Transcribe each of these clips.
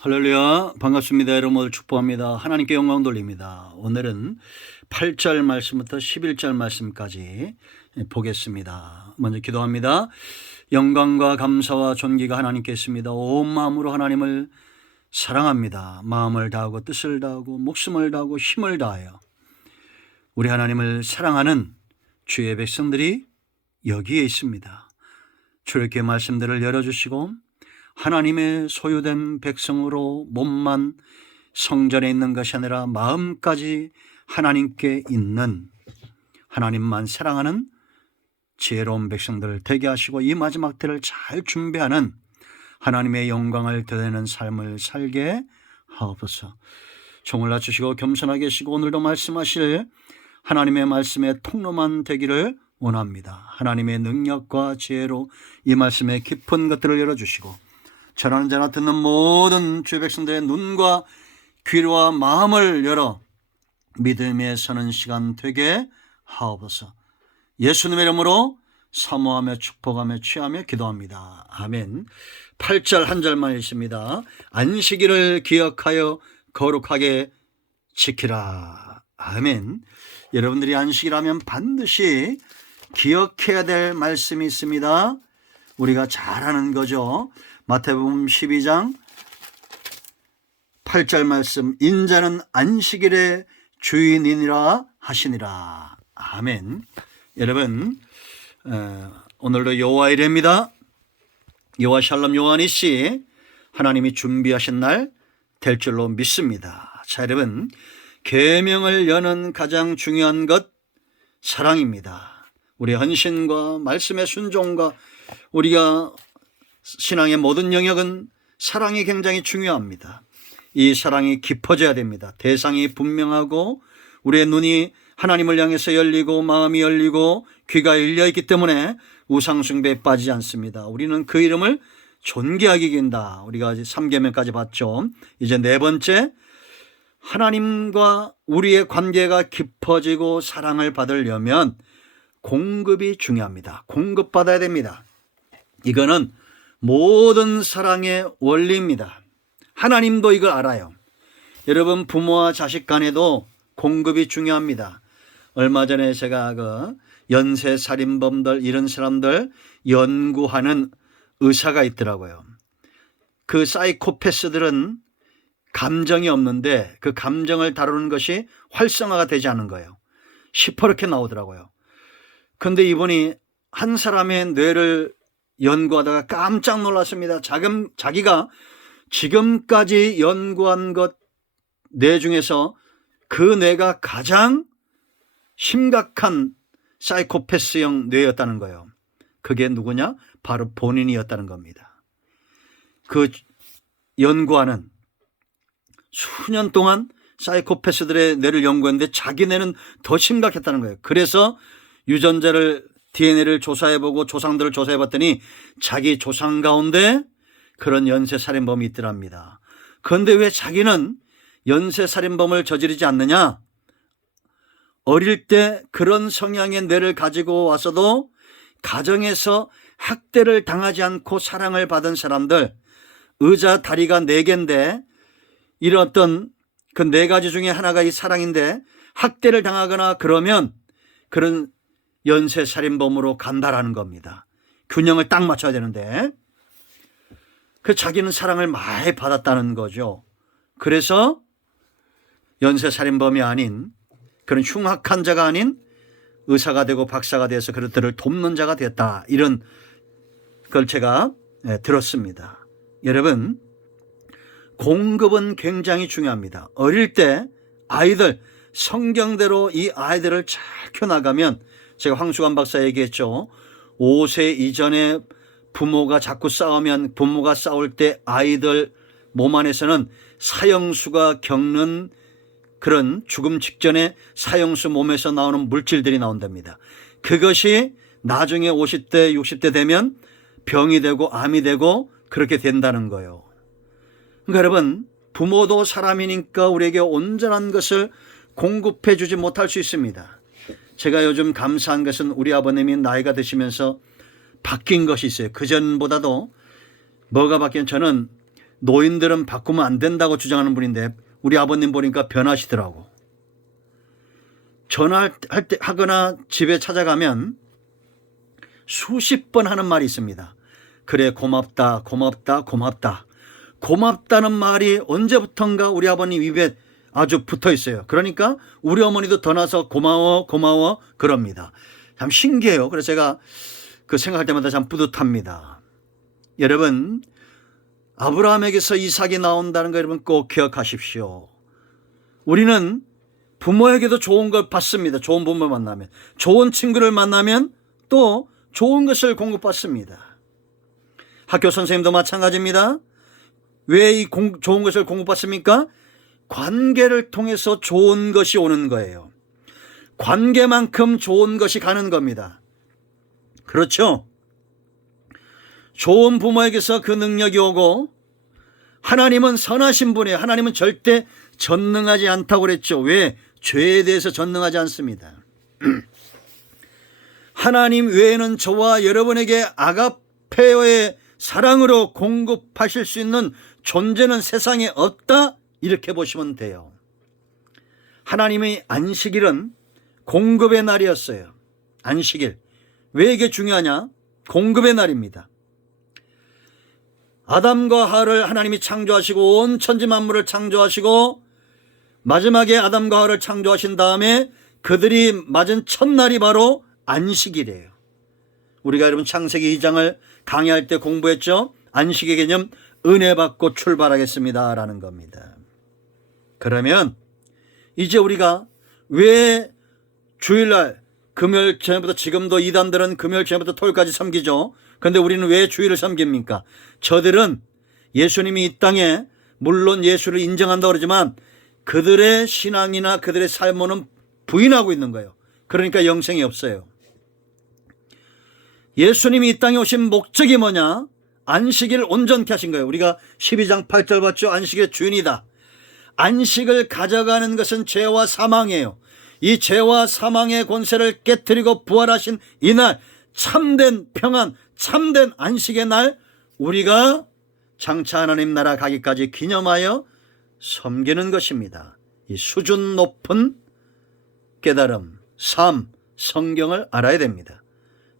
할렐루야, 반갑습니다. 여러분을 축복합니다. 하나님께 영광 돌립니다. 오늘은 8절 말씀부터 11절 말씀까지 보겠습니다. 먼저 기도합니다. 영광과 감사와 존귀가 하나님께 있습니다. 온 마음으로 하나님을 사랑합니다. 마음을 다하고 뜻을 다하고 목숨을 다하고 힘을 다하여 우리 하나님을 사랑하는 주의 백성들이 여기에 있습니다. 주님께 말씀들을 열어주시고 하나님의 소유된 백성으로 몸만 성전에 있는 것이 아니라 마음까지 하나님께 있는, 하나님만 사랑하는 지혜로운 백성들을 되게 하시고 이 마지막 때를 잘 준비하는 하나님의 영광을 드러내는 삶을 살게 하옵소서. 종을 낮추시고 겸손하게 계시고 오늘도 말씀하실 하나님의 말씀의 통로만 되기를 원합니다. 하나님의 능력과 지혜로 이 말씀의 깊은 것들을 열어주시고 전하는 자나 듣는 모든 주의 백성들의 눈과 귀와 마음을 열어 믿음에 서는 시간 되게 하옵소서. 예수님의 이름으로 사모하며 축복하며 취하며 기도합니다. 아멘. 8절 한 절만 있습니다. 안식일을 기억하여 거룩하게 지키라. 아멘. 여러분들이 안식일하면 반드시 기억해야 될 말씀이 있습니다. 우리가 잘 아는 거죠. 마태복음 12장 8절 말씀, 인자는 안식일의 주인이니라 하시니라. 아멘. 여러분, 오늘도 여호와 이레입니다. 여호와 샬롬 요한이시 하나님이 준비하신 날 될 줄로 믿습니다. 자, 여러분, 계명을 여는 가장 중요한 것 사랑입니다. 우리 헌신과 말씀의 순종과 우리가 신앙의 모든 영역은 사랑이 굉장히 중요합니다. 이 사랑이 깊어져야 됩니다. 대상이 분명하고 우리의 눈이 하나님을 향해서 열리고 마음이 열리고 귀가 열려있기 때문에 우상숭배에 빠지지 않습니다. 우리는 그 이름을 존귀하게 긴다. 우리가 3계명까지 봤죠. 이제 네 번째, 하나님과 우리의 관계가 깊어지고 사랑을 받으려면 공급이 중요합니다. 공급받아야 됩니다. 이거는 모든 사랑의 원리입니다. 하나님도 이걸 알아요. 여러분, 부모와 자식 간에도 공급이 중요합니다. 얼마 전에 제가 연쇄살인범들 이런 사람들 연구하는 의사가 있더라고요. 그 사이코패스들은 감정이 없는데 그 감정을 다루는 것이 활성화가 되지 않은 거예요. 시퍼렇게 나오더라고요. 그런데 이분이 한 사람의 뇌를 연구하다가 깜짝 놀랐습니다. 자기가 지금까지 연구한 것 뇌 중에서 그 뇌가 가장 심각한 사이코패스형 뇌였다는 거예요. 그게 누구냐? 바로 본인이었다는 겁니다. 그 연구하는 수년 동안 사이코패스들의 뇌를 연구했는데 자기 뇌는 더 심각했다는 거예요. 그래서 유전자를 DNA를 조사해보고 조상들을 조사해봤더니 자기 조상 가운데 그런 연쇄살인범이 있더랍니다. 그런데 왜 자기는 연쇄살인범을 저지르지 않느냐? 어릴 때 그런 성향의 뇌를 가지고 와서도 가정에서 학대를 당하지 않고 사랑을 받은 사람들, 의자 다리가 4개인데 이런 어떤 그 4가지 중에 하나가 이 사랑인데 학대를 당하거나 그러면 그런 연쇄살인범으로 간다라는 겁니다. 균형을 딱 맞춰야 되는데 그 자기는 사랑을 많이 받았다는 거죠. 그래서 연쇄살인범이 아닌 그런 흉악한 자가 아닌 의사가 되고 박사가 돼서 그들을 돕는 자가 됐다. 이런 걸 제가 들었습니다. 여러분, 공급은 굉장히 중요합니다. 어릴 때 아이들 성경대로 이 아이들을 잘 키워나가면 제가 황수관 박사 얘기했죠. 5세 이전에 부모가 자꾸 싸우면 부모가 싸울 때 아이들 몸 안에서는 사형수가 겪는 그런 죽음 직전에 사형수 몸에서 나오는 물질들이 나온답니다. 그것이 나중에 50대 60대 되면 병이 되고 암이 되고 그렇게 된다는 거예요. 그러니까 여러분, 부모도 사람이니까 우리에게 온전한 것을 공급해 주지 못할 수 있습니다. 제가 요즘 감사한 것은 우리 아버님이 나이가 드시면서 바뀐 것이 있어요. 그전보다도 뭐가 바뀐, 저는 노인들은 바꾸면 안 된다고 주장하는 분인데 우리 아버님 보니까 변하시더라고. 전화할 때 하거나 집에 찾아가면 수십 번 하는 말이 있습니다. 그래, 고맙다, 고맙다, 고맙다. 고맙다는 말이 언제부턴가 우리 아버님 입에 아주 붙어 있어요. 그러니까 우리 어머니도 더 나서 고마워, 고마워 그럽니다. 참 신기해요. 그래서 제가 그 생각할 때마다 참 뿌듯합니다. 여러분, 아브라함에게서 이삭이 나온다는 거 여러분 꼭 기억하십시오. 우리는 부모에게도 좋은 걸 받습니다. 좋은 부모 만나면. 좋은 친구를 만나면 또 좋은 것을 공급받습니다. 학교 선생님도 마찬가지입니다. 왜 이 좋은 것을 공급받습니까? 관계를 통해서 좋은 것이 오는 거예요. 관계만큼 좋은 것이 가는 겁니다. 그렇죠? 좋은 부모에게서 그 능력이 오고, 하나님은 선하신 분이에요. 하나님은 절대 전능하지 않다고 그랬죠. 왜? 죄에 대해서 전능하지 않습니다. 하나님 외에는 저와 여러분에게 아가페어의 사랑으로 공급하실 수 있는 존재는 세상에 없다, 이렇게 보시면 돼요. 하나님의 안식일은 공급의 날이었어요. 안식일. 왜 이게 중요하냐? 공급의 날입니다. 아담과 하와를 하나님이 창조하시고 온 천지 만물을 창조하시고 마지막에 아담과 하와를 창조하신 다음에 그들이 맞은 첫날이 바로 안식일이에요. 우리가 여러분 창세기 2장을 강의할 때 공부했죠. 안식의 개념, 은혜 받고 출발하겠습니다 라는 겁니다. 그러면 이제 우리가 왜 주일날 금요일 전부터, 지금도 이단들은 금요일 전부터 토요일까지 섬기죠. 그런데 우리는 왜 주일을 섬깁니까? 저들은 예수님이 이 땅에 물론 예수를 인정한다고 그러지만 그들의 신앙이나 그들의 삶은 부인하고 있는 거예요. 그러니까 영생이 없어요. 예수님이 이 땅에 오신 목적이 뭐냐? 안식일을 온전케 하신 거예요. 우리가 12장 8절 봤죠? 안식의 주인이다. 안식을 가져가는 것은 죄와 사망이에요. 이 죄와 사망의 권세를 깨뜨리고 부활하신 이날, 참된 평안, 참된 안식의 날, 우리가 장차 하나님 나라 가기까지 기념하여 섬기는 것입니다. 이 수준 높은 깨달음, 삶, 성경을 알아야 됩니다.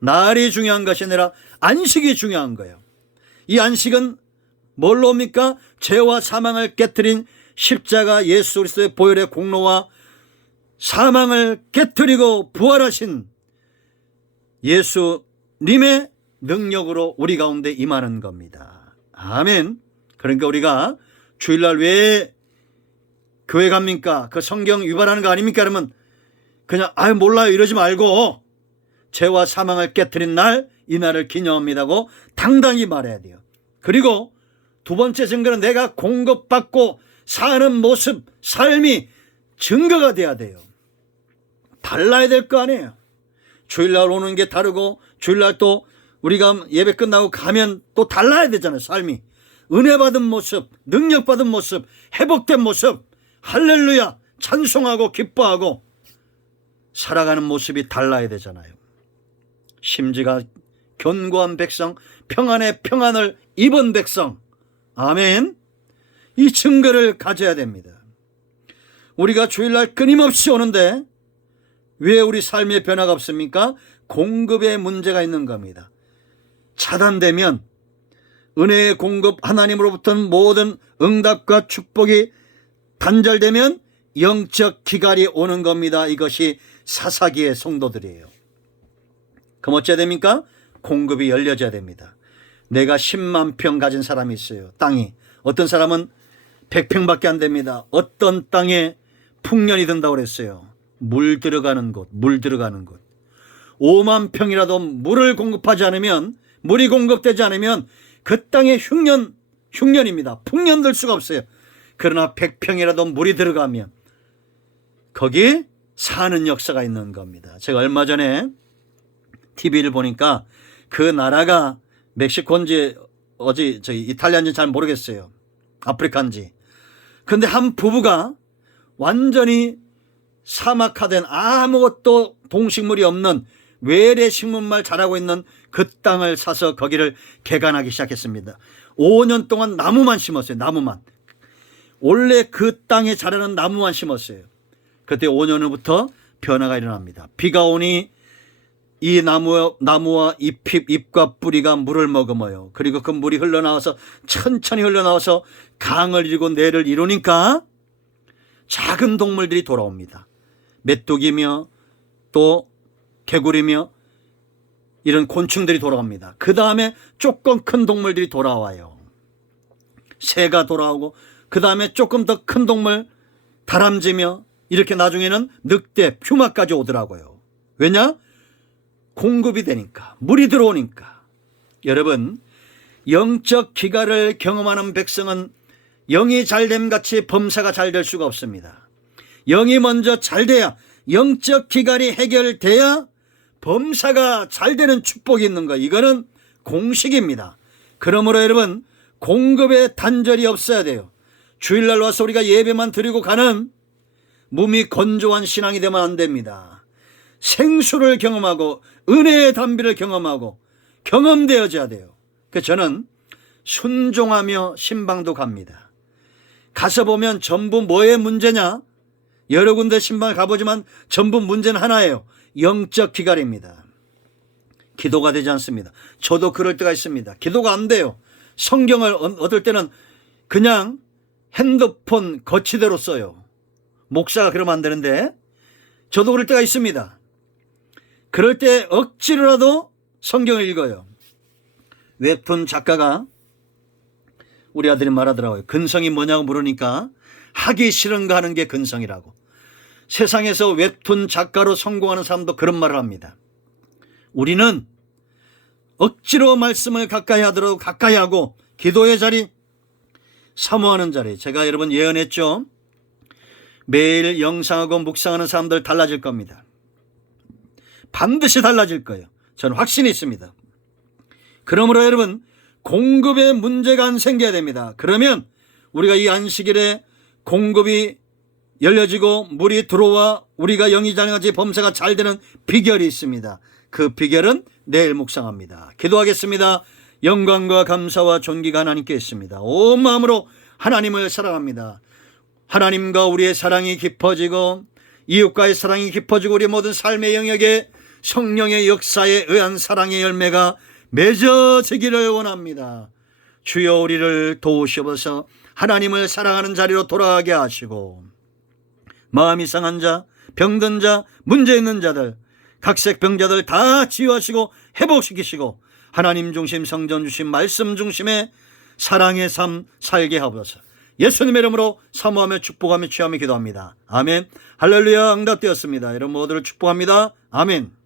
날이 중요한 것이 아니라 안식이 중요한 거예요. 이 안식은 뭘로 옵니까? 죄와 사망을 깨뜨린 십자가 예수 그리스도의 보혈의 공로와 사망을 깨뜨리고 부활하신 예수님의 능력으로 우리 가운데 임하는 겁니다. 아멘. 그러니까 우리가 주일날 왜 교회 갑니까? 그 성경 위반하는 거 아닙니까? 그러면 그냥 몰라요 이러지 말고 죄와 사망을 깨뜨린 날, 이 날을 기념합니다고 당당히 말해야 돼요. 그리고 두 번째 증거는 내가 공급받고 사는 모습, 삶이 증거가 돼야 돼요. 달라야 될 거 아니에요. 주일날 오는 게 다르고 주일날 또 우리가 예배 끝나고 가면 또 달라야 되잖아요. 삶이. 은혜 받은 모습, 능력 받은 모습, 회복된 모습, 할렐루야 찬송하고 기뻐하고 살아가는 모습이 달라야 되잖아요. 심지가 견고한 백성, 평안의 평안을 입은 백성, 아멘. 이 증거를 가져야 됩니다. 우리가 주일날 끊임없이 오는데 왜 우리 삶에 변화가 없습니까? 공급에 문제가 있는 겁니다. 차단되면, 은혜의 공급, 하나님으로부터 모든 응답과 축복이 단절되면 영적 기갈이 오는 겁니다. 이것이 사사기의 성도들이에요. 그럼 어째야 됩니까? 공급이 열려져야 됩니다. 내가 10만 평 가진 사람이 있어요. 땅이. 어떤 사람은 100평밖에 안 됩니다. 어떤 땅에 풍년이 든다고 그랬어요. 물 들어가는 곳, 물 들어가는 곳. 5만 평이라도 물을 공급하지 않으면, 물이 공급되지 않으면 그 땅에 흉년입니다. 풍년될 수가 없어요. 그러나 100평이라도 물이 들어가면 거기 사는 역사가 있는 겁니다. 제가 얼마 전에 TV를 보니까 그 나라가 멕시코인지 이탈리아인지 잘 모르겠어요. 아프리카인지. 근데 한 부부가 완전히 사막화된 아무것도 동식물이 없는 외래 식물만 자라고 있는 그 땅을 사서 거기를 개간하기 시작했습니다. 5년 동안 나무만 심었어요. 나무만. 원래 그 땅에 자라는 나무만 심었어요. 그때 5년 후부터 변화가 일어납니다. 비가 오니 이 나무와 잎과 뿌리가 물을 머금어요. 그리고 그 물이 흘러나와서 천천히 흘러나와서 강을 이루고 내를 이루니까 작은 동물들이 돌아옵니다. 메뚜기며 또 개구리며 이런 곤충들이 돌아옵니다. 그 다음에 조금 큰 동물들이 돌아와요. 새가 돌아오고 그 다음에 조금 더 큰 동물 다람쥐며 이렇게 나중에는 늑대, 퓨마까지 오더라고요. 왜냐? 공급이 되니까, 물이 들어오니까. 여러분, 영적 기갈을 경험하는 백성은 영이 잘됨 같이 범사가 잘 될 수가 없습니다. 영이 먼저 잘 돼야, 영적 기갈이 해결돼야 범사가 잘 되는 축복이 있는 거. 이거는 공식입니다. 그러므로 여러분, 공급에 단절이 없어야 돼요. 주일날 와서 우리가 예배만 드리고 가는 몸이 건조한 신앙이 되면 안 됩니다. 생수를 경험하고 은혜의 담비를 경험하고 경험되어져야 돼요. 그래서 저는 순종하며 신방도 갑니다. 가서 보면 전부 뭐의 문제냐? 여러 군데 신방을 가보지만 전부 문제는 하나예요. 영적 기갈입니다. 기도가 되지 않습니다. 저도 그럴 때가 있습니다. 기도가 안 돼요. 성경을 어떨 때는 그냥 핸드폰 거치대로 써요. 목사가 그러면 안 되는데 저도 그럴 때가 있습니다. 그럴 때 억지로라도 성경을 읽어요. 웹툰 작가가 우리 아들이 말하더라고요. 근성이 뭐냐고 물으니까 하기 싫은가 하는 게 근성이라고. 세상에서 웹툰 작가로 성공하는 사람도 그런 말을 합니다. 우리는 억지로 말씀을 가까이 하더라도 가까이 하고 기도의 자리, 사모하는 자리. 제가 여러분 예언했죠. 매일 영상하고 묵상하는 사람들 달라질 겁니다. 반드시 달라질 거예요. 저는 확신이 있습니다. 그러므로 여러분 공급에 문제가 안 생겨야 됩니다. 그러면 우리가 이 안식일에 공급이 열려지고 물이 들어와 우리가 영이 자녀같이 범사가 잘 되는 비결이 있습니다. 그 비결은 내일 묵상합니다. 기도하겠습니다. 영광과 감사와 존귀가 하나님께 있습니다. 온 마음으로 하나님을 사랑합니다. 하나님과 우리의 사랑이 깊어지고 이웃과의 사랑이 깊어지고 우리 모든 삶의 영역에 성령의 역사에 의한 사랑의 열매가 맺어지기를 원합니다. 주여 우리를 도우시옵소서. 하나님을 사랑하는 자리로 돌아가게 하시고 마음이 상한 자, 병든 자, 문제 있는 자들, 각색 병자들 다 치유하시고 회복시키시고 하나님 중심, 성전 중심, 말씀 중심의 사랑의 삶 살게 하옵소서. 예수님의 이름으로 사모하며 축복하며 취하며 기도합니다. 아멘. 할렐루야. 응답되었습니다. 여러분 모두를 축복합니다. 아멘.